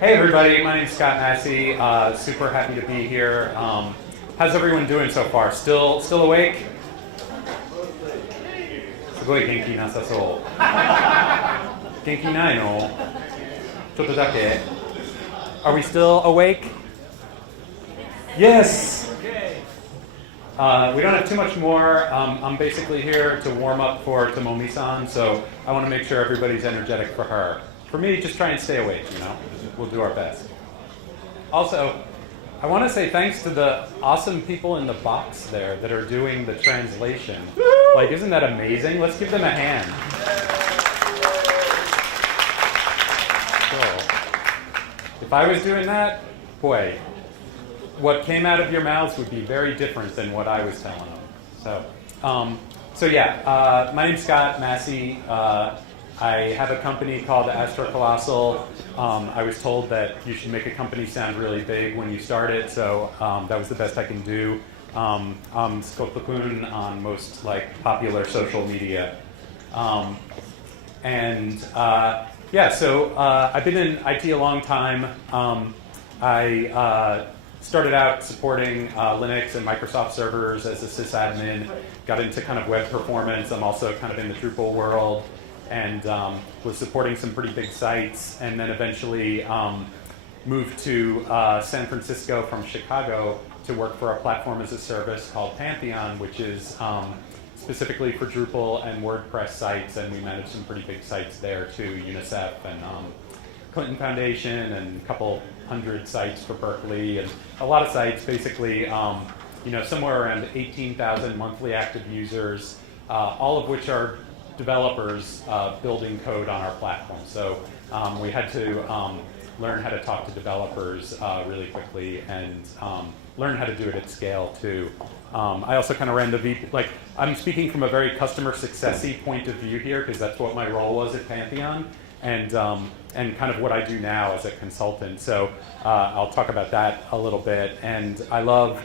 Hey everybody, my name's Scott Massey. Super happy to be here. How's everyone doing so far? Still awake? すごい元気なさそう。元気ないの？ちょっとだけ。Are we still awake? Yes. We don't have too much more. I'm basically here to warm up for Tomomi-san, so I want to make sure everybody's energetic for her. For me, just try and stay awake, you know? We'll do our best. Also, I want to say thanks to the awesome people in the box there that are doing the translation. Like, isn't that amazing? Let's give them a hand. So, if I was doing that, boy, what came out of your mouths would be very different than what I was telling them. So yeah, my name's Scott Massey. I have a company called Astrocolossal. I was told that you should make a company sound really big when you start it, so that was the best I can do. I'm Skopakun on most popular social media. Yeah, so I've been in IT a long time. I started out supporting Linux and Microsoft servers as a sysadmin, got into kind of web performance. I'm also kind of in the Drupal world, and was supporting some pretty big sites, and then eventually moved to San Francisco from Chicago to work for a platform as a service called Pantheon, which is specifically for Drupal and WordPress sites, and we manage some pretty big sites there too, UNICEF and Clinton Foundation, and a couple hundred sites for Berkeley, and a lot of sites, basically, somewhere around 18,000 monthly active users, all of which are developers building code on our platform. So we had to learn how to talk to developers really quickly, and learn how to do it at scale too. I also kind of ran the VP, I'm speaking from a very customer successy point of view here, because that's what my role was at Pantheon, and kind of what I do now as a consultant. So I'll talk about that a little bit. And I love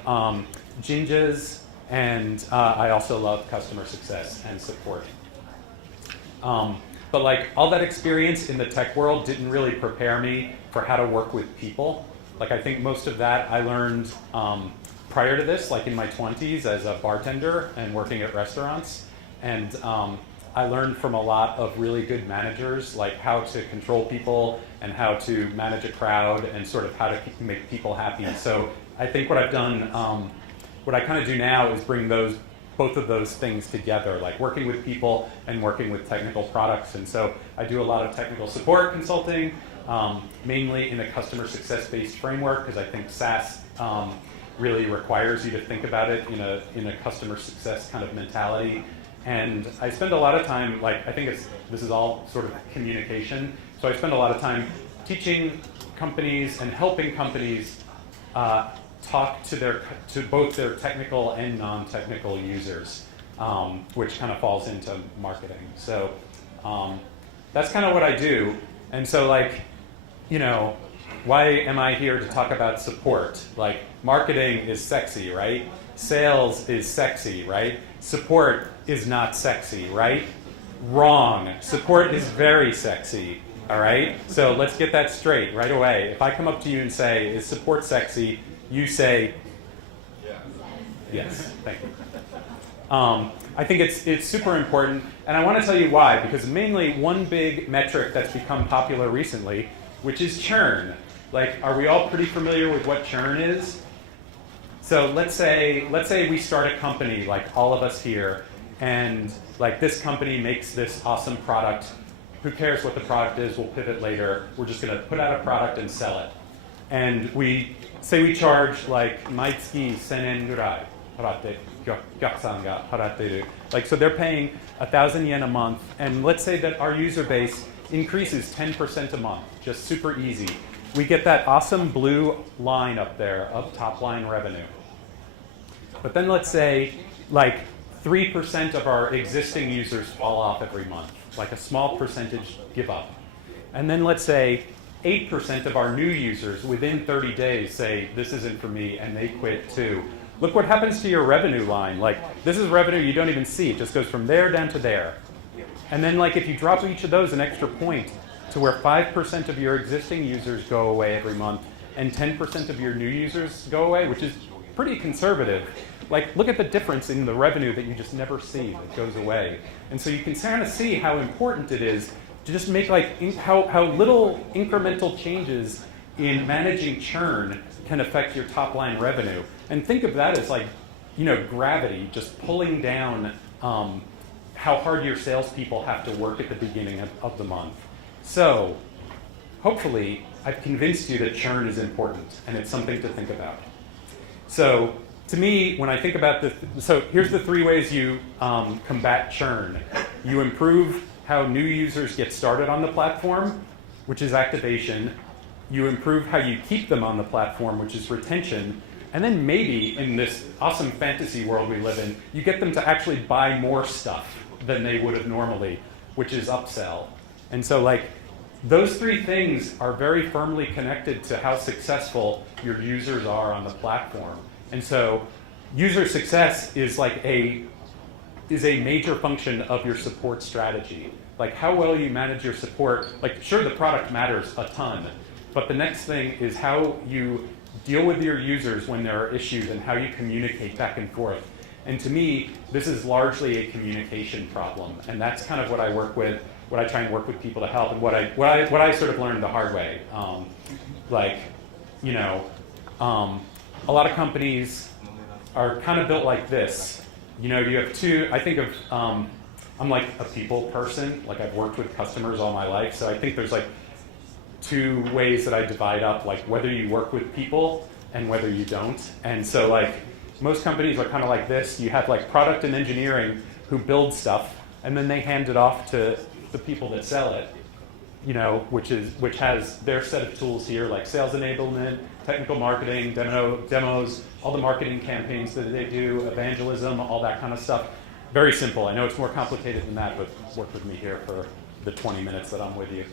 Jinjas, and I also love customer success and support. But all that experience in the tech world didn't really prepare me for how to work with people. I think most of that I learned prior to this, in my 20s as a bartender and working at restaurants. And I learned from a lot of really good managers, how to control people and how to manage a crowd and sort of how to make people happy. So I think what I've done, what I kind of do now is bring both of those things together, working with people and working with technical products. And so I do a lot of technical support consulting, mainly in a customer success-based framework, because I think SaaS really requires you to think about it in a customer success kind of mentality. And I spend a lot of time, I think this is all sort of communication. So I spend a lot of time teaching companies and helping companies talk to both their technical and non-technical users, which kind of falls into marketing. So that's kind of what I do. And so why am I here to talk about support? Marketing is sexy, right? Sales is sexy, right? Support is not sexy, right? Wrong. Support is very sexy, all right? So let's get that straight right away. If I come up to you and say, is support sexy? You say, yes, thank you. I think it's super important, and I want to tell you why, because mainly one big metric that's become popular recently, which is churn. Are we all pretty familiar with what churn is? So let's say we start a company, all of us here, and this company makes this awesome product. Who cares what the product is? We'll pivot later. We're just going to put out a product and sell it. And we charge maitsuki 1000 yen gurai haratte, gyaksan ga haratteru. So they're paying 1,000 yen a month, and let's say that our user base increases 10% a month, just super easy. We get that awesome blue line up there of top line revenue. But then let's say 3% of our existing users fall off every month, a small percentage give up. And then let's say 8% of our new users within 30 days say, this isn't for me, and they quit too. Look what happens to your revenue line. This is revenue you don't even see. It just goes from there down to there. And then if you drop each of those an extra point, to where 5% of your existing users go away every month and 10% of your new users go away, which is pretty conservative. Like, look at the difference in the revenue that you just never see that goes away. And so you can kind of see how important it is to just make how little incremental changes in managing churn can affect your top line revenue. And think of that as gravity, just pulling down how hard your salespeople have to work at the beginning of the month. So hopefully I've convinced you that churn is important and it's something to think about. So to me, when I think about so here's the 3 ways you combat churn. You improve how new users get started on the platform, which is activation. You improve how you keep them on the platform, which is retention. And then maybe in this awesome fantasy world we live in, you get them to actually buy more stuff than they would have normally, which is upsell. And so those 3 things are very firmly connected to how successful your users are on the platform. And so user success is a major function of your support strategy. Like how well you manage your support, sure, the product matters a ton, but the next thing is how you deal with your users when there are issues and how you communicate back and forth. And to me, this is largely a communication problem. And that's kind of what I work with, what I try and work with people to help, and what I sort of learned the hard way. A lot of companies are kind of built like this. You have 2, I think of, I'm like a people person. I've worked with customers all my life. So I think there's 2 ways that I divide up, whether you work with people and whether you don't. And so most companies are kind of like this. You have product and engineering who build stuff, and then they hand it off to the people that sell it, which has their set of tools here, like sales enablement, technical marketing, demos, all the marketing campaigns that they do, evangelism, all that kind of stuff. Very simple. I know it's more complicated than that, but work with me here for the 20 minutes that I'm with you.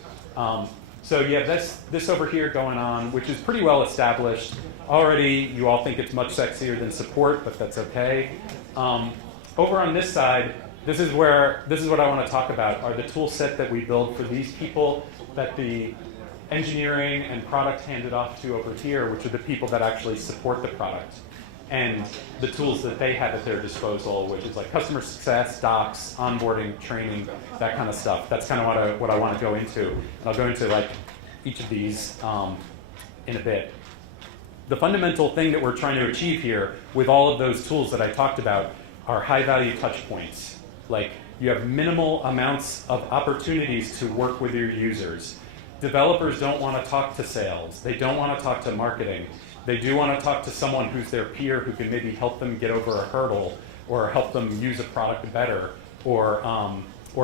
So you have this over here going on, which is pretty well established. Already, you all think it's much sexier than support, but that's okay. Over on this side, this is what I want to talk about, are the tool set that we build for these people that the engineering and product handed off to over here, which are the people that actually support the product, and the tools that they have at their disposal, which is customer success, docs, onboarding, training, that kind of stuff. That's kind of what I want to go into. And I'll go into each of these in a bit. The fundamental thing that we're trying to achieve here with all of those tools that I talked about are high-value touch points. You have minimal amounts of opportunities to work with your users. Developers don't want to talk to sales. They don't want to talk to marketing. They do want to talk to someone who's their peer who can maybe help them get over a hurdle or help them use a product better or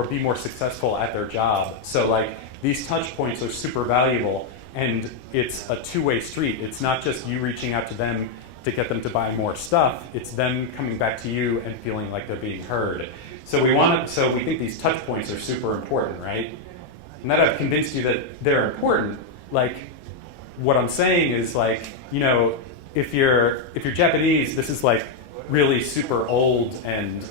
be more successful at their job. So these touch points are super valuable, and it's a 2-way street. It's not just you reaching out to them to get them to buy more stuff. It's them coming back to you and feeling like they're being heard. So we think these touch points are super important, right? And that I've convinced you that they're important. What I'm saying is if you're Japanese, this is really super old and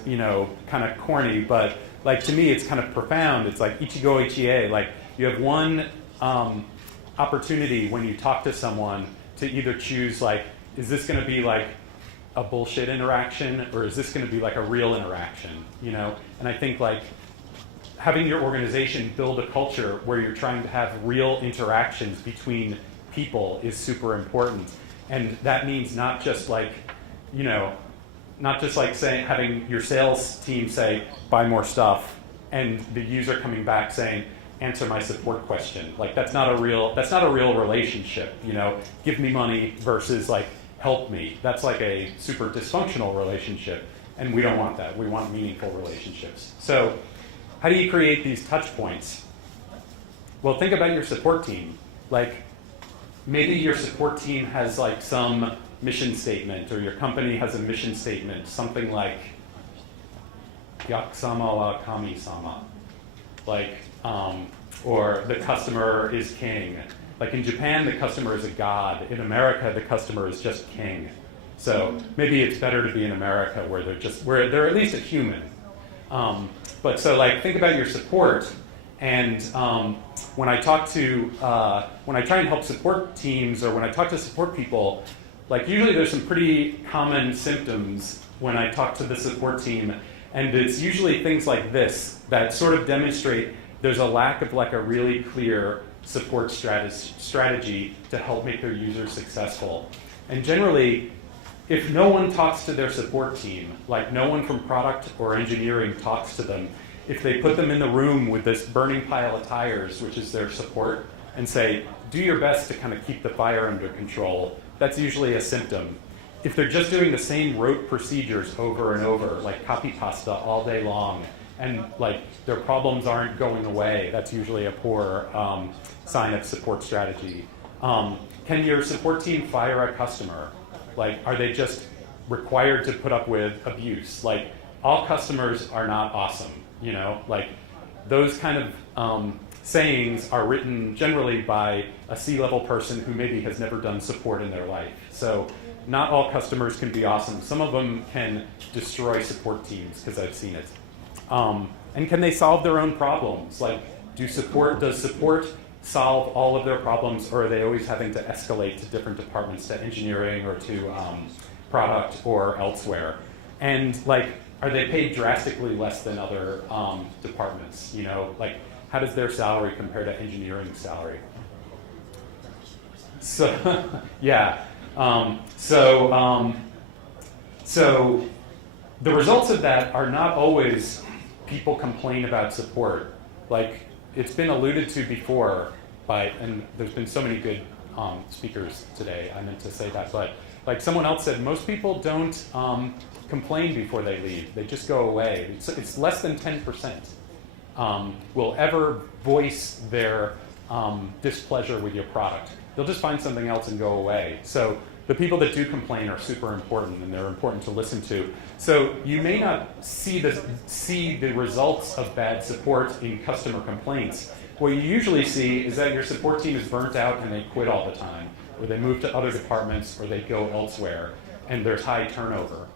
kind of corny, but to me it's kind of profound. It's ichigo ichie. You have one opportunity when you talk to someone to either choose is this going to be a bullshit interaction, or is this going to be a real interaction? And I think having your organization build a culture where you're trying to have real interactions between people is super important. And that means not just saying, having your sales team say, buy more stuff, and the user coming back saying, answer my support question. That's not a real relationship. Give me money versus help me. That's a super dysfunctional relationship, and we don't want that. We want meaningful relationships. So how do you create these touch points? Well, think about your support team. Maybe your support team has some mission statement, or your company has a mission statement, something like Yakusama wa Kami-sama, or the customer is king. In Japan, the customer is a god. In America, the customer is just king. So maybe it's better to be in America where they're at least a human. But think about your support, And when I try and help support teams, or when I talk to support people, like usually there's some pretty common symptoms when I talk to the support team, and it's usually things like this that sort of demonstrate there's a lack of like a really clear support strategy to help make their users successful. And generally, if no one talks to their support team, like no one from product or engineering talks to them, if they put them in the room with this burning pile of tires, which is their support, and say, do your best to kind of keep the fire under control, that's usually a symptom. If they're just doing the same rote procedures over and over, like copy pasta all day long, and like their problems aren't going away, that's usually a poor sign of support strategy. Can your support team fire a customer? Like, are they just required to put up with abuse? Like, all customers are not awesome, you know? Like, those kind of sayings are written generally by a C-level person who maybe has never done support in their life. So not all customers can be awesome. Some of them can destroy support teams, because I've seen it. And can they solve their own problems? Like, does support solve all of their problems, or are they always having to escalate to different departments, to engineering or to product or elsewhere? And like, are they paid drastically less than other departments? You know, like, how does their salary compare to engineering salary? So, yeah. So the results of that are not always people complain about support. Like, it's been alluded to before and there's been so many good speakers today, I meant to say that, but like someone else said, most people don't complain before they leave. They just go away. It's less than 10% will ever voice their displeasure with your product. They'll just find something else and go away. So the people that do complain are super important, and they're important to listen to. So you may not see the results of bad support in customer complaints. What you usually see is that your support team is burnt out and they quit all the time, or they move to other departments, or they go elsewhere, and there's high turnover.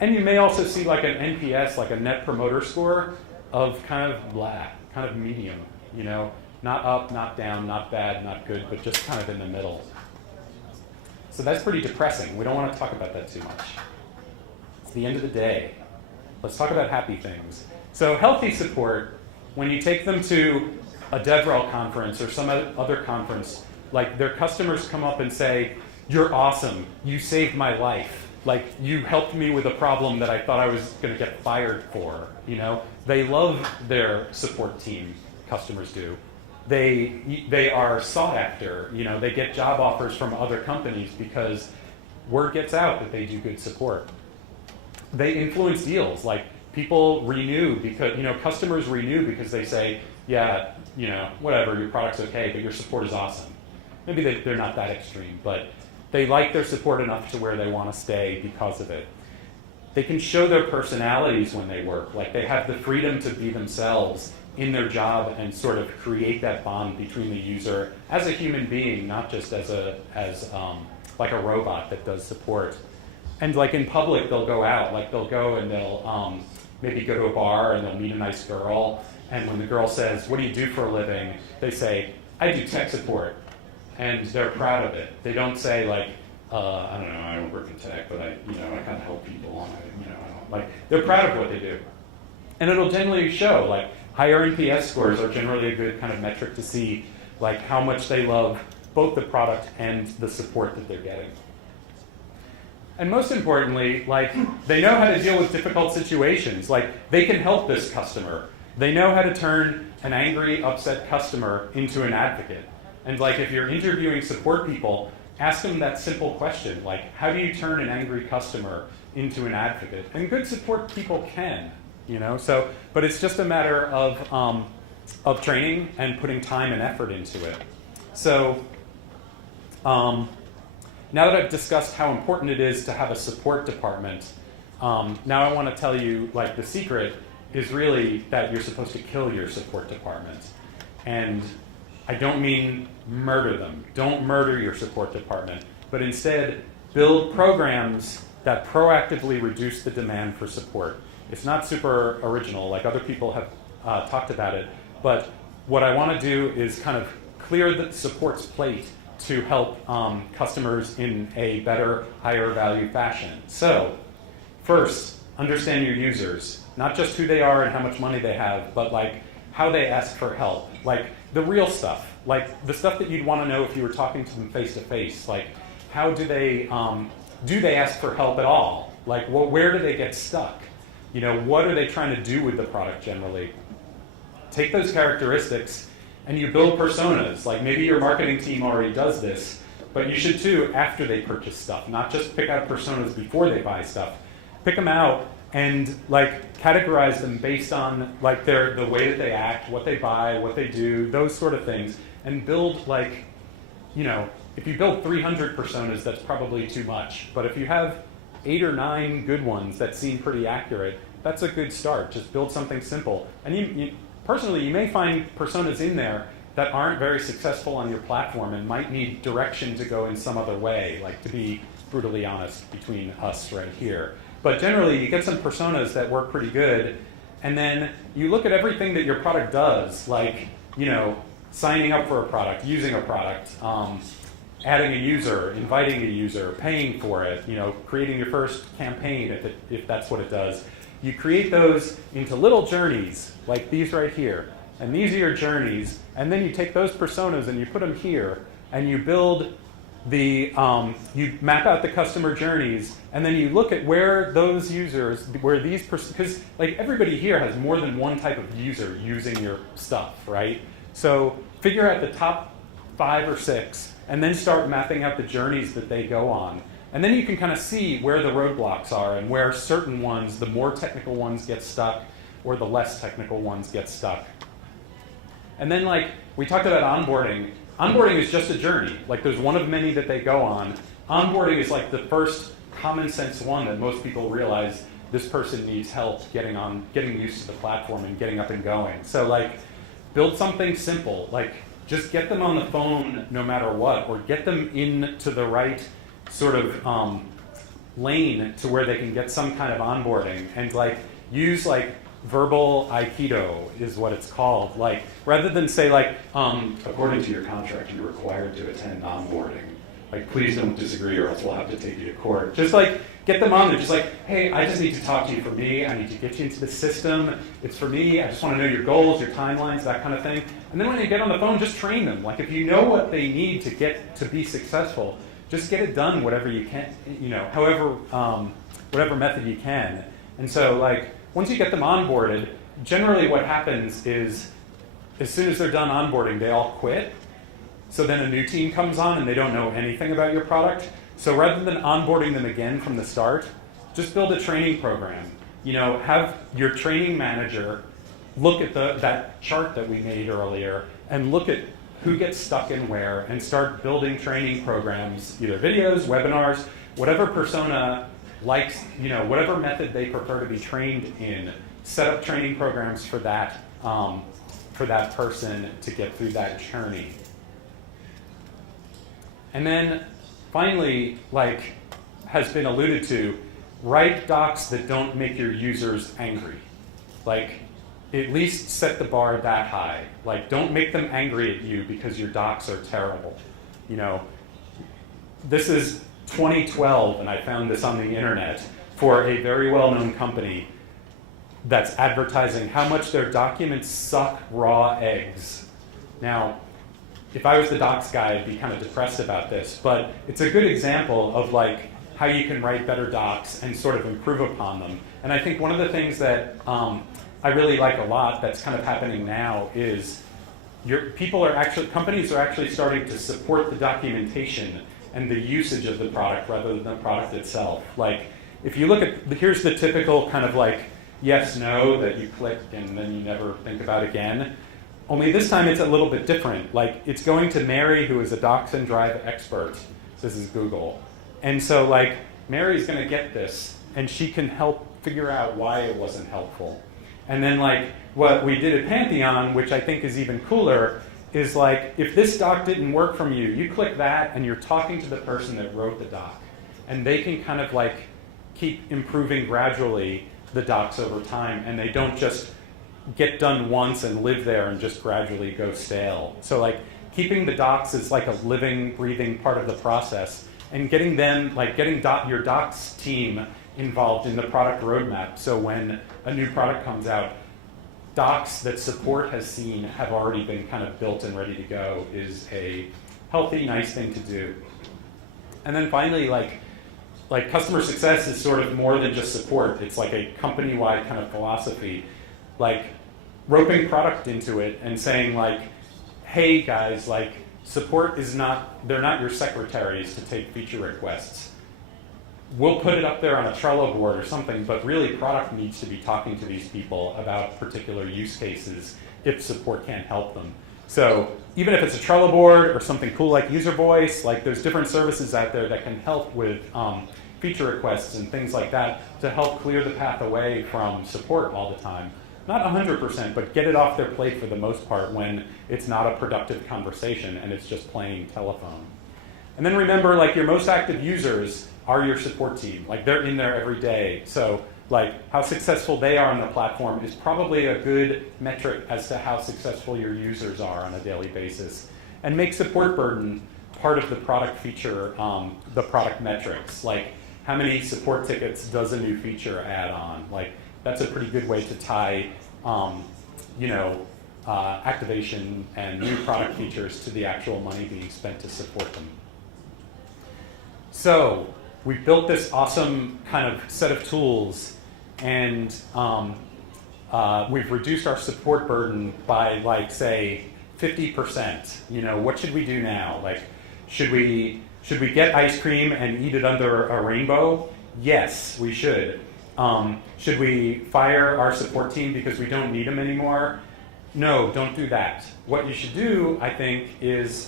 And you may also see like an NPS, like a net promoter score, of kind of blah, kind of medium, you know, not up, not down, not bad, not good, but just kind of in the middle. So that's pretty depressing. We don't want to talk about that too much. It's the end of the day. Let's talk about happy things. So healthy support, when you take them to a DevRel conference or some other conference, like their customers come up and say, you're awesome, you saved my life. Like, you helped me with a problem that I thought I was going to get fired for, you know? They love their support team, customers do. They are sought after, you know, they get job offers from other companies because word gets out that they do good support. They influence deals, like people renew because, you know, customers renew because they say, yeah, you know, whatever, your product's okay, but your support is awesome. Maybe they're not that extreme, but they like their support enough to where they want to stay because of it. They can show their personalities when they work, like they have the freedom to be themselves in their job and sort of create that bond between the user as a human being, not just as like a robot that does support. And like in public, they'll go out, like they'll go and they'll maybe go to a bar and they'll meet a nice girl. And when the girl says, what do you do for a living? They say, I do tech support. And they're proud of it. They don't say like, I don't know, I don't work in tech, but I kind of help people. They're proud of what they do. And it'll generally show, like, higher NPS scores are generally a good kind of metric to see, like, how much they love both the product and the support that they're getting. And most importantly, like, they know how to deal with difficult situations. Like, they can help this customer. They know how to turn an angry, upset customer into an advocate. And like, if you're interviewing support people, ask them that simple question, like, how do you turn an angry customer into an advocate? And good support people can, you know. So, but it's just a matter of training and putting time and effort into it. So, now that I've discussed how important it is to have a support department, now I want to tell you, like, the secret is really that you're supposed to kill your support department. And I don't mean murder them. Don't murder your support department, but instead build programs that proactively reduce the demand for support. It's not super original, like other people have talked about it, but what I want to do is kind of clear the support's plate to help customers in a better, higher value fashion. So first, understand your users, not just who they are and how much money they have, but like how they ask for help, like the real stuff, like the stuff that you'd want to know if you were talking to them face to face, like how do they ask for help at all? Like, well, where do they get stuck? You know, what are they trying to do with the product generally? Take those characteristics and you build personas. Like maybe your marketing team already does this, but you should too after they purchase stuff, not just pick out personas before they buy stuff. Pick them out and like categorize them based on like the way that they act, what they buy, what they do, those sort of things, and build like, you know, if you build 300 personas, that's probably too much. But if you have 8 or 9 good ones that seem pretty accurate, that's a good start. Just build something simple. And personally, you may find personas in there that aren't very successful on your platform and might need direction to go in some other way, like to be brutally honest between us right here. But generally, you get some personas that work pretty good, and then you look at everything that your product does, like, you know, signing up for a product, using a product, adding a user, inviting a user, paying for it, you know, creating your first campaign if that's what it does. You create those into little journeys, like these right here. And these are your journeys. And then you take those personas and you put them here, and you build you map out the customer journeys, and then you look at where those users, where these, because like everybody here has more than one type of user using your stuff, right? So figure out the top 5 or 6, and then start mapping out the journeys that they go on. And then you can kind of see where the roadblocks are and where certain ones, the more technical ones, get stuck, or the less technical ones get stuck. And then like, we talked about onboarding. Onboarding is just a journey. Like there's one of many that they go on. Onboarding is like the first common sense one that most people realize this person needs help getting used to the platform and getting up and going. So like, build something simple. Like just get them on the phone no matter what, or get them into the right sort of lane to where they can get some kind of onboarding, and like use like verbal aikido is what it's called. Like rather than say like, according to your contract, you're required to attend onboarding. Like please don't disagree or else we'll have to take you to court. Just like get them on there. Just like, hey, I just need to talk to you for me. I need to get you into the system. It's for me. I just want to know your goals, your timelines, that kind of thing. And then when you get on the phone, just train them. Like if you know what they need to get to be successful, just get it done whatever you can, you know, however, whatever method you can. And so like, once you get them onboarded, generally what happens is as soon as they're done onboarding, they all quit. So then a new team comes on and they don't know anything about your product. So rather than onboarding them again from the start, just build a training program. You know, have your training manager look at that chart that we made earlier and look at who gets stuck in where, and start building training programs, either videos, webinars, whatever persona likes, you know, whatever method they prefer to be trained in. Set up training programs for that person to get through that journey. And then finally, like has been alluded to, write docs that don't make your users angry. Like at least set the bar that high. Like don't make them angry at you because your docs are terrible. You know, this is 2012 and I found this on the internet for a very well-known company that's advertising how much their documents suck raw eggs. Now, if I was the docs guy, I'd be kind of depressed about this, but it's a good example of like how you can write better docs and sort of improve upon them. And I think one of the things that I really like a lot that's kind of happening now is companies are actually starting to support the documentation and the usage of the product rather than the product itself. Like if you look at, here's the typical kind of like yes, no that you click and then you never think about again. Only this time it's a little bit different. Like it's going to Mary, who is a Docs and Drive expert. This is Google. And so like Mary's going to get this and she can help figure out why it wasn't helpful. And then like what we did at Pantheon, which I think is even cooler, is like if this doc didn't work from you, you click that and you're talking to the person that wrote the doc. And they can kind of like keep improving gradually the docs over time, and they don't just get done once and live there and just gradually go stale. So like keeping the docs as like a living, breathing part of the process, and getting them, like getting your docs team involved in the product roadmap. So when a new product comes out, docs that support has seen have already been kind of built and ready to go is a healthy, nice thing to do. And then finally, like customer success is sort of more than just support. It's like a company-wide kind of philosophy, like roping product into it and saying like, hey guys, like support is not, they're not your secretaries to take feature requests. We'll put it up there on a Trello board or something, but really product needs to be talking to these people about particular use cases if support can't help them. So even if it's a Trello board or something cool like user voice, like there's different services out there that can help with feature requests and things like that to help clear the path away from support all the time. Not 100%, but get it off their plate for the most part when it's not a productive conversation and it's just playing telephone. And then remember, like your most active users are your support team. Like they're in there every day. So like how successful they are on the platform is probably a good metric as to how successful your users are on a daily basis. And make support burden part of the product feature, the product metrics. Like how many support tickets does a new feature add on? Like that's a pretty good way to tie activation and new product features to the actual money being spent to support them. So we built this awesome kind of set of tools, and we've reduced our support burden by like say 50%. You know, what should we do now? Like, should we get ice cream and eat it under a rainbow? Yes, we should. Should we fire our support team because we don't need them anymore? No, don't do that. What you should do, I think, is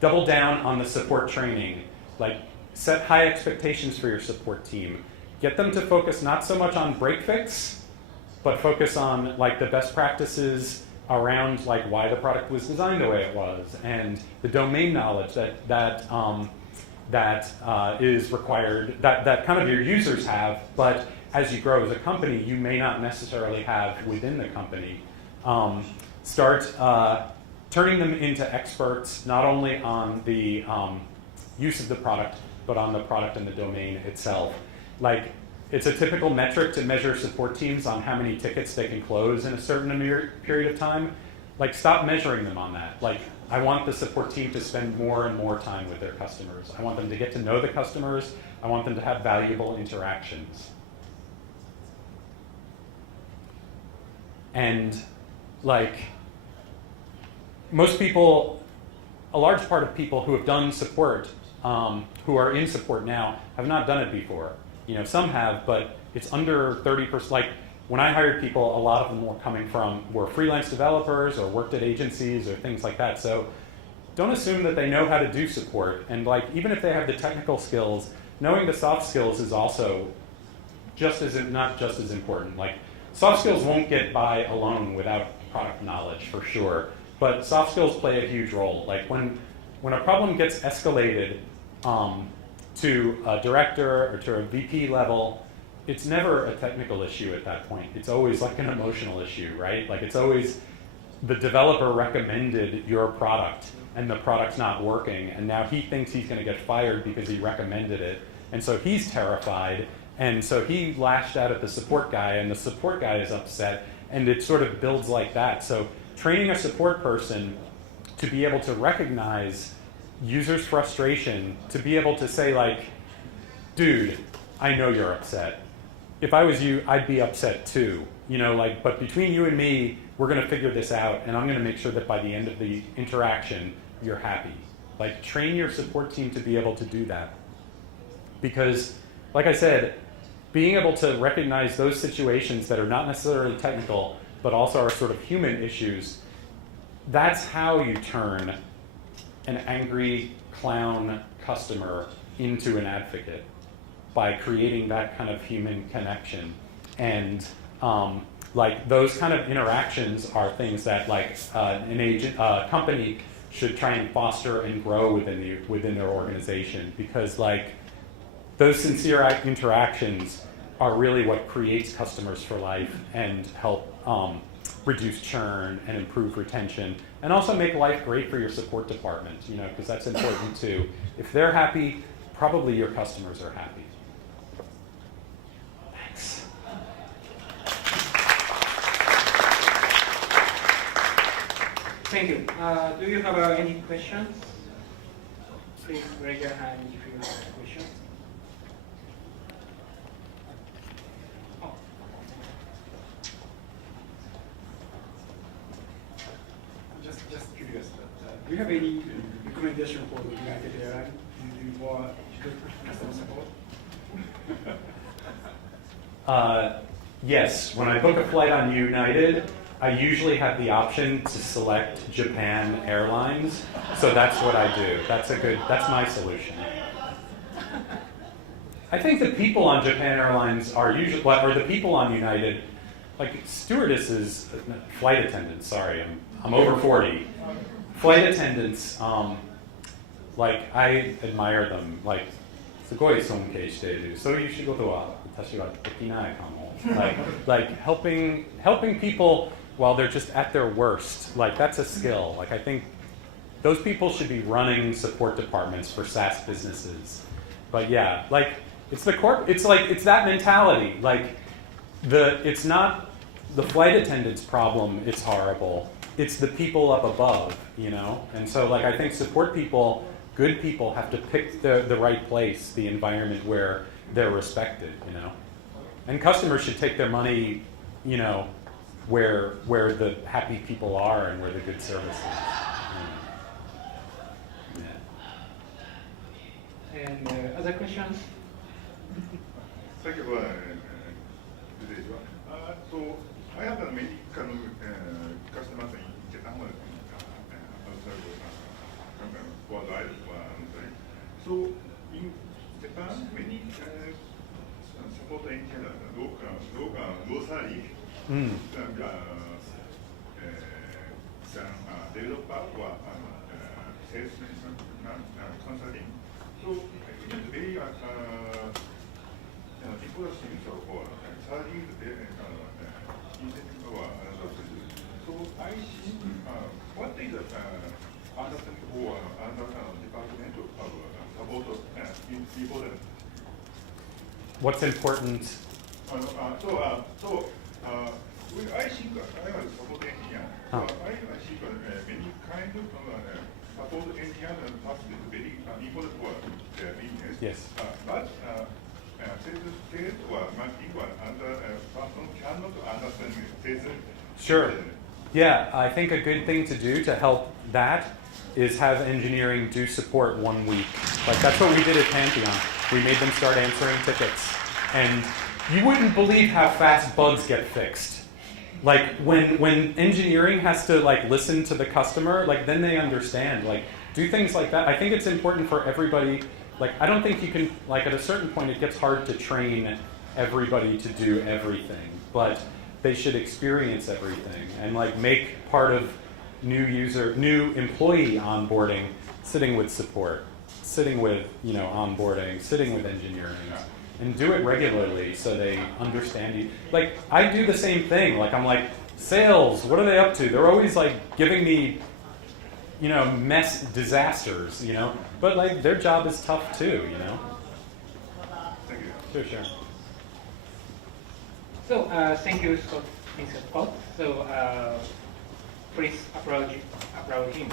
double down on the support training. Like, set high expectations for your support team. Get them to focus not so much on break fix, but focus on like the best practices around like why the product was designed the way it was, and the domain knowledge that is required, that kind of your users have, but as you grow as a company, you may not necessarily have within the company. Start turning them into experts, not only on the use of the product, but on the product and the domain itself. Like, it's a typical metric to measure support teams on how many tickets they can close in a certain period of time. Like, stop measuring them on that. Like, I want the support team to spend more and more time with their customers. I want them to get to know the customers. I want them to have valuable interactions. And like most people, a large part of people who have done support, who are in support now, have not done it before. You know, some have, but it's under 30%. Like when I hired people, a lot of them were freelance developers or worked at agencies or things like that. So don't assume that they know how to do support. And like even if they have the technical skills, knowing the soft skills is also not just as important. Like soft skills won't get by alone without product knowledge for sure, but soft skills play a huge role. Like when a problem gets escalated to a director or to a VP level, it's never a technical issue at that point. It's always like an emotional issue, right? Like it's always the developer recommended your product and the product's not working, and now he thinks he's going to get fired because he recommended it, and so he's terrified, and so he lashed out at the support guy, and the support guy is upset, and it sort of builds like that. So training a support person to be able to recognize users' frustration, to be able to say like, dude, I know you're upset. If I was you, I'd be upset too. You know, like, but between you and me, we're going to figure this out, and I'm going to make sure that by the end of the interaction, you're happy. Like, train your support team to be able to do that. Because, like I said, being able to recognize those situations that are not necessarily technical, but also are sort of human issues, that's how you turn an angry clown customer into an advocate, by creating that kind of human connection. And like those kind of interactions are things that like a company should try and foster and grow within their organization, because like those sincere interactions are really what creates customers for life and help reduce churn and improve retention, and also make life great for your support department, because that's important too. If they're happy, probably your customers are happy. Thanks. Thank you. Do you have any questions? Please raise your hand if you have a question. Oh. Just curious, do you have any recommendation for the United Airlines to do more customer support? Yes, when I book a flight on United, I usually have the option to select Japan Airlines, so that's what I do. That's my solution. I think the people on Japan Airlines are usually, or the people on United, like stewardesses, flight attendants, sorry, I'm over 40. Flight attendants, like I admire them, like, すごい尊敬している。そういう仕事は私はできないかも。Like helping people while they're just at their worst, like that's a skill. Like I think those people should be running support departments for SaaS businesses. But yeah, like it's that mentality. Like it's not the flight attendant's problem, it's horrible. It's the people up above, And so like I think support people, good people have to pick the right place, the environment where they're respected, And customers should take their money, where the happy people are and where the good service is. Yeah. And other questions? Thank you for today's one. So I have many customers in Japan worldwide. So in Japan, many support engineers, low salary, developer or sales consulting. So it is very interesting for salary incentive or so I think what is the understanding or department of support important? What's important? I think I am a support engineer. I think many kind of support engineer task is very important for their business. Yes. But sales or marketing or other person cannot understand sales. Sure. Yeah, I think a good thing to do to help that is have engineering do support 1 week. Like that's what we did at Pantheon. We made them start answering tickets. And you wouldn't believe how fast bugs get fixed. Like when engineering has to like listen to the customer, like then they understand. Like do things like that. I think it's important for everybody. Like I don't think you can, like at a certain point it gets hard to train everybody to do everything. But they should experience everything and like make part of new employee onboarding, sitting with support, sitting with onboarding, sitting with engineering, and do it regularly so they understand you. Like I do the same thing. Like I'm like, sales, what are they up to? They're always like giving me, mess disasters, But like their job is tough too, Thank you. Sure. So thank you, Mr. Scott. So please applaud him.